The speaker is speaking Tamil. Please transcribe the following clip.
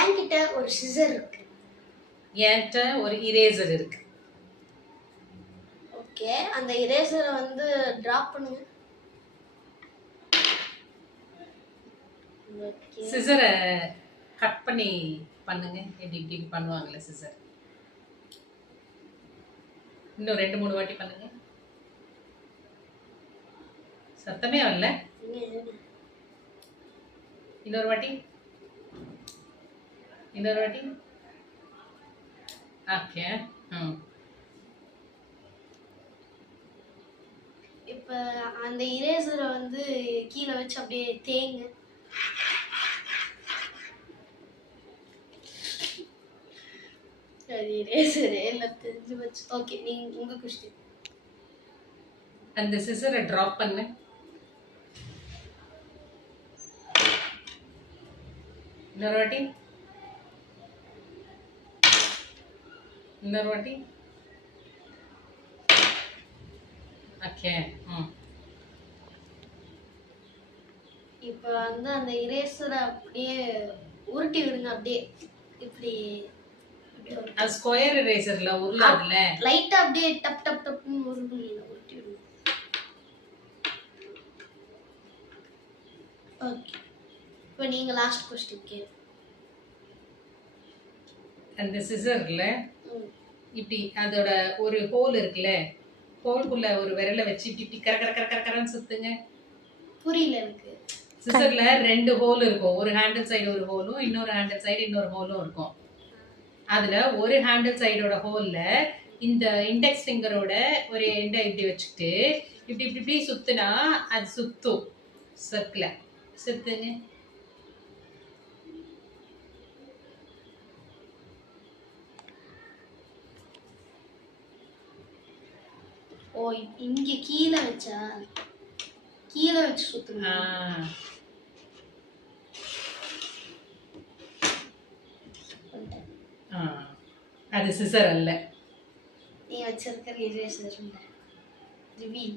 என்கிட்ட ஒரு சிசர் இருக்கு. என்கிட்ட ஒரு இரேசர் இருக்கு. ஓகே, அந்த இரேசரை வந்து டிராப் பண்ணுங்க. சிசரை கட் பண்ணி பண்ணுங்க. இப்படி இப்படி பண்ணுவாங்கல்ல சிசர். இன்னும் 2-3 வாட்டி பண்ணுங்க. சத்தமே வரல. இன்னொரு வாட்டி. ஓகே. இப்ப அந்த இரேசரை வந்து கீழே வச்சு அப்படியே தேங்க. அது இரேசரே இல்ல, தெரிஞ்சு வச்சு. ஓகே, நீங்க உங்க கொஸ்டின். அந்த சிசரை டிராப் பண்ணு. இன்னொரு வாட்டி. ஓகே. இப்ப வந்து அந்த இரேசரை அப்படியே உருட்டி விடுங்க. அப்படியே இப்படி அது ஸ்கொயர் இரேசர்ல உருளாதுல. லைட்டா அப்படியே டப் டப் டப்னு உருட்டி விடுங்க. ஓகே, இப்போ நீங்க லாஸ்ட் क्वेश्चन கேளுங்க. அந்த சிசர்ல இப்படி அதோட ஒரு ஹோல் இருக்குல்ல, ஹோல்குள்ள ஒரு விரலை வச்சு இப்படி கர கர கர கரன்னு சுத்துங்க. புரியல எனக்கு. சிசர்ல 2 ஹோல் இருக்கும். ஒரு ஹேண்டில் சைடு ஒரு ஹோலும், இன்னொரு ஹேண்டில் சைடு இன்னொரு ஹோலும் இருக்கும். அதுல ஒரு ஹேண்டில் சைடோட ஹோல்ல இந்த இண்டெக்ஸ் ஃபிங்கரோட ஒரு எண்டை இப்படி வச்சுக்கிட்டு இப்படி இப்படி இப்படி சுத்துனா அது சுத்தும். சர்க்கிள சுத்துங்க. ஓ, இங்க கீழே வச்சா கீழே வச்சு சுத்துங்க. அது சிசர் அல்ல. நீ வச்சிருக்கிற இரேசர் ரிவீல்.